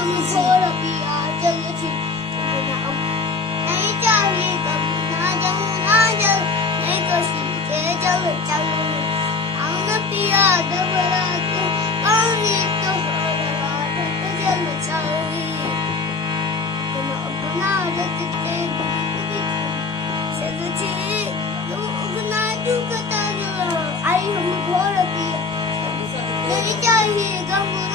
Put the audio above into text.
घोर पिया जल थी नहीं चाहिए कभी ना जल नहीं तो सीधे जल चल आऊं पिया दबरा के पानी तो जल चल अपना रचते सगची तुम अपना दुखता आई हम घोर पिया नहीं चाहिए गम